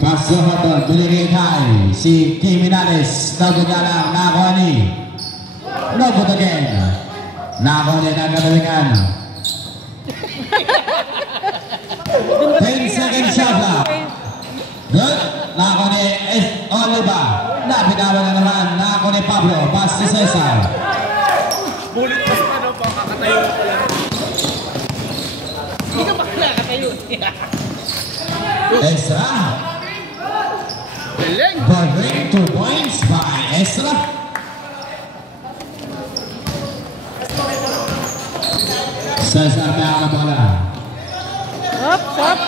Kasuhatan binigay si Jimenez nagugala nakuha ni Nobut again nakuha ni nagkatalingan 10 seconds shot lang good nakuha ni Oliva napinawa na naman nakuha ni Pablo pass ni Cesar bulit pa sa ano pa kakatayo ko lang hindi ka pa kakatayo Ezra Baldwin 2 points by Ezra Cesar na bola Stop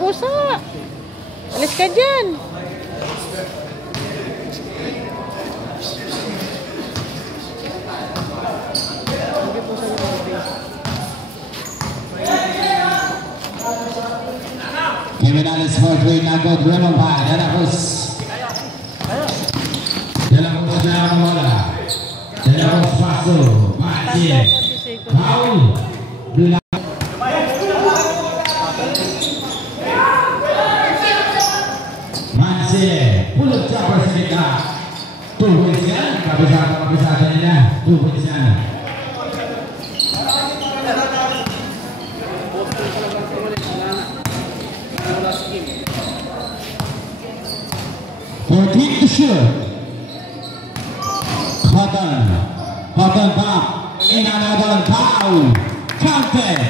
pusa alis ka dyan Jimenez for 3 na good Raymond by De La Cruz na bola De La Cruz paso Macie Paul Macie pulot siapa sedikit 2 points yan kabisa nila 2 points yan to shoot. Cotton back in another foul. Counted.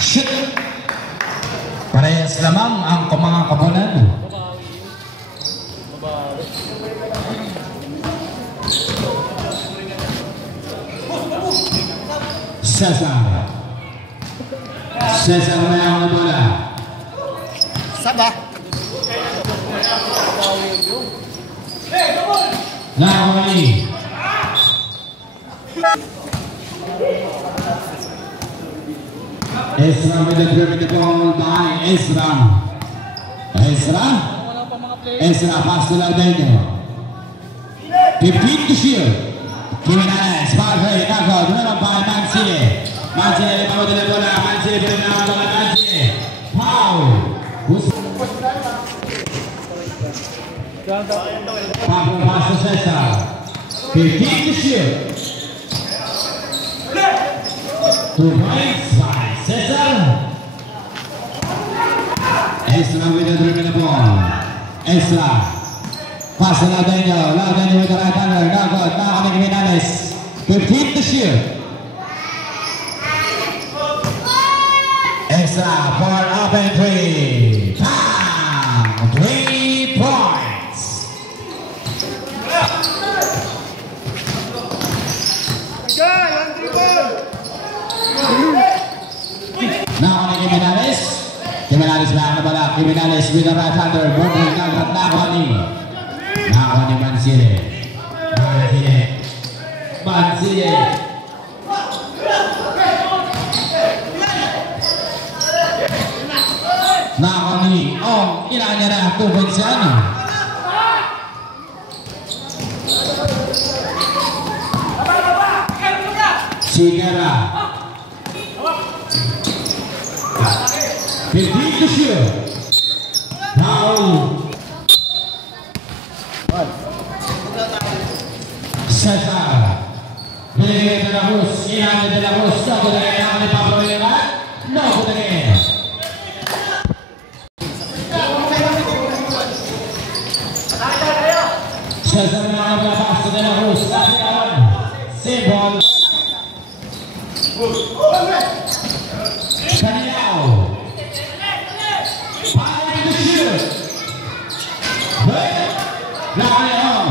Shoot. Parehas lamang ang mga kabunan. Cesar na ang bola. Saba. Nakawali. Ezra with the dribble the ball by Ezra. Ezra pass to Laudeno. 15 to shoot. Jimenez, Barber, Nago, driven by Mancini. Mancini levato della bola, Mancini per la bola, Mancini. Foul. Pablo pass to Cesar. 15 to shoot. 2 points by Cesar. Ezra with the dribble the ball. Ezra. Pass to Laudeno. Laudeno with the right hander. Nago, now on Jimenez. 15 to shoot. Ezra for open 3. Bam! 3 points. Now on Jimenez. Jimenez back na bala. Jimenez with the right hander. Bumalik agad Now on Mancini. Now on ilan niya na 2 points yan. Sigara. 15 to shoot. Foul. Cesar. Binigay De La Cruz. Ilan De La Cruz. Sako na kaya ni Pablo Villar. No, putangin. Cesar na ang labas sa De La Cruz. Sibol. Kanilaw. 5 to shoot. Nakaliyaw.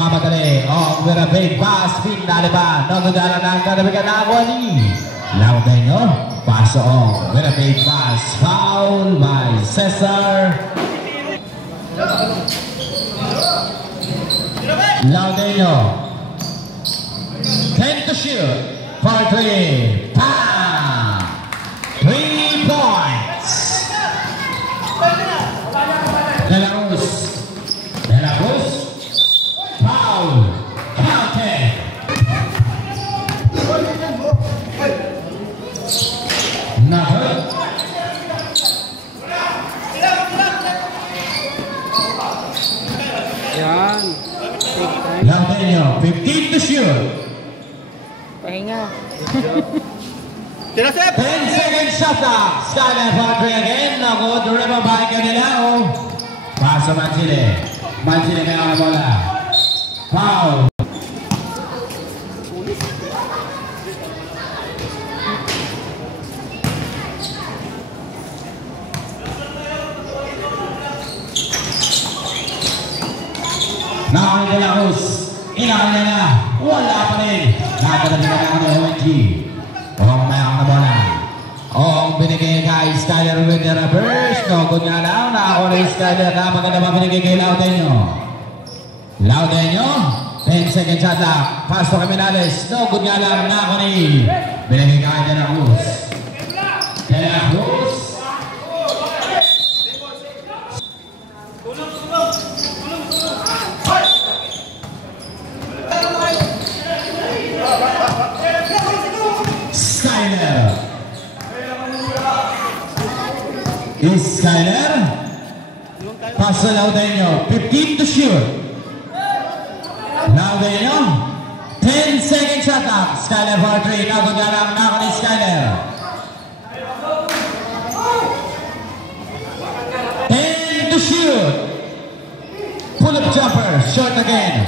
Mamadali. Ong with a big pass, pinaliban. Nagdala ng katabigan na ako ni Laudenyo. Paso Ong with a big pass. Foul by Cesar. Laudenyo. 10 to shoot. For 3. Bam! 3 points. De La Cruz. Foul. Counted. Another. Yan. Laudenyo, 15 to shoot. Pahinga. 10 seconds shot clock. Skyline for 3 again. Naku, dribble by Canilao. Paso Mancini. Mancini kaya ang bola. Foul. Nakakali De La Cruz. Inakali na. Wala pa rin. Nakakalabi na ako ng ONG. Ong mayroon na bola. Ong binigay kay Skyler with the reverse. No, good nga lang. Nakakuha na Skyler. Maganda ba binigay kay Laudenyo? Laudenyo. 10 seconds shot lang. Pass to Caminales. No, good nga lang. Nakakuha na binigay kay De La Cruz. De La Cruz. Skyler. Pass to Laudenyo. 15 to shoot. Laudenyo. 10 seconds shot up. Skyler for 3. Nagagalang na ako ni Skyler. 10 to shoot. Pull-up jumper. Short again.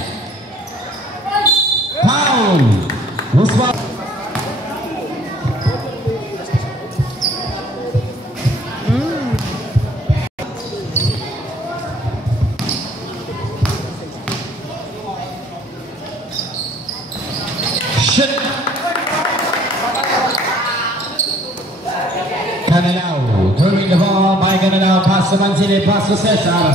Foul. Who's foul? Canilao, turning the ball by Canilao, pass to Mancini, pass to Cesar.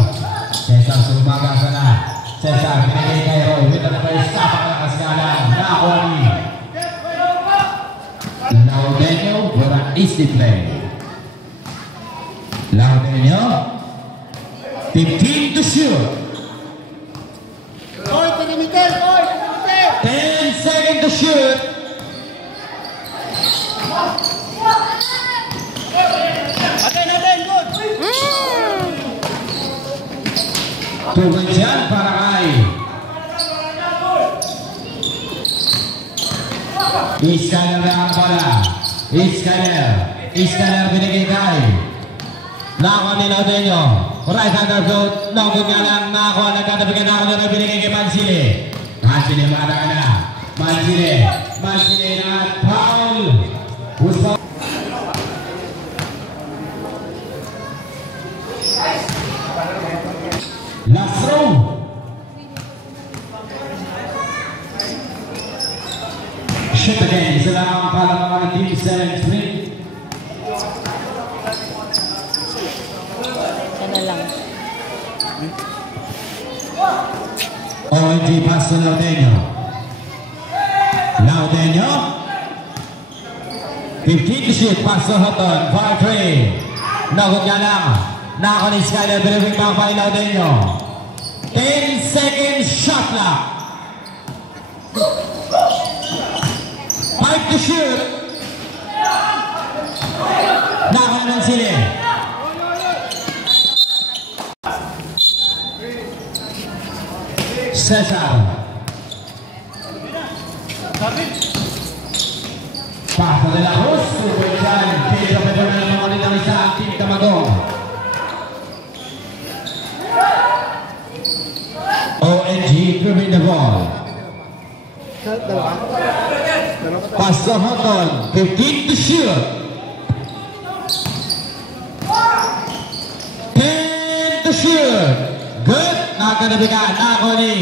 Cesar sumaga sana. Cesar pinagay kay Roy with the first stop ang nakasigalan. Nakuha ni Laudenyo for an easy play. Laudenyo, 15 to shoot. 10 seconds to shoot. Tugod yan para kay Skyler na ang bola. Skyler binigay kay nakakuha ni Laudenyo. Right hander float. Nagod nga lang nakakuha. Nagkatabigan na ako na binigay kay Mancini. Mancini mara ka na. Mancini na foul. Who's foul? Last throw. Shoot again. Sila ang palamangan ng Team 7 sprint. Sana lang. ONG pass to Laudenyo. 15 to shoot. Pass to Houghton. Far 3. Nagod nga lang. Nakakuha ni Skyler. Delivering back by Laudenyo. 10 seconds shot clock. 5 to shoot. Nakakuha ng Mancini. Cesar. Paso De La Cruz. Super dyan. Pisa pa doon na mga ng isang Team Camagong. ONG dribbling the ball. Pass to Houghton. 15 to shoot. 10 to shoot. Good. Nakakanabigan. Ako ni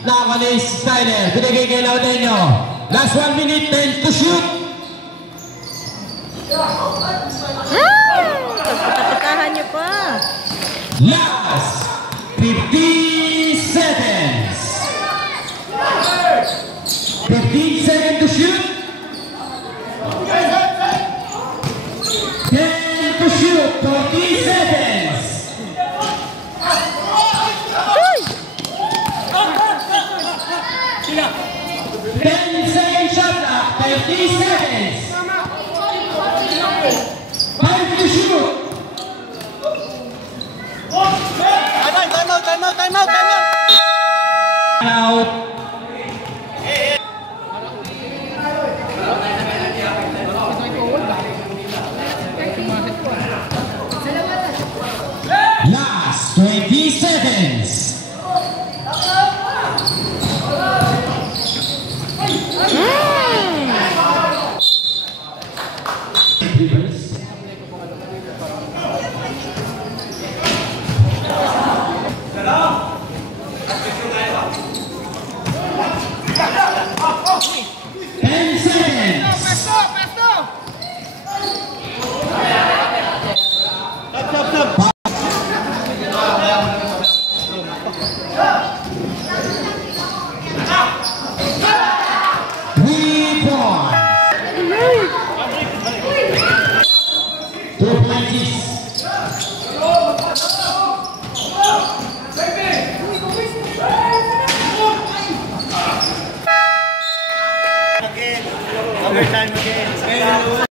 Nakalis Skyler. Binigay kay Laudenio. Last 1 minute, 10 to shoot. Patahan niyo pa. Last 15 seconds. 15 seconds to shoot. 10 to shoot. 40 seconds. Uy! 10 seconds shot clock. 30 seconds. 5 to shoot. Time out! Out. Last 20 seconds. Overtime again.